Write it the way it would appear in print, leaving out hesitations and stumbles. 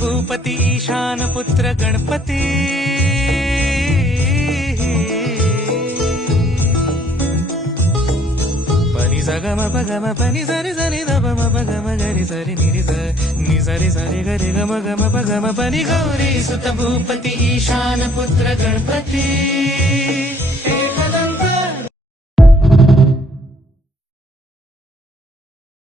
भूपती ईशान पुत्र गणपती पनी सगम पगम पनी सरी सरी दब पगम गरी सरी नि सरी सरी गरी गम गम पगम पनी गौरी सुत भूपती ईशान पुत्र गणपती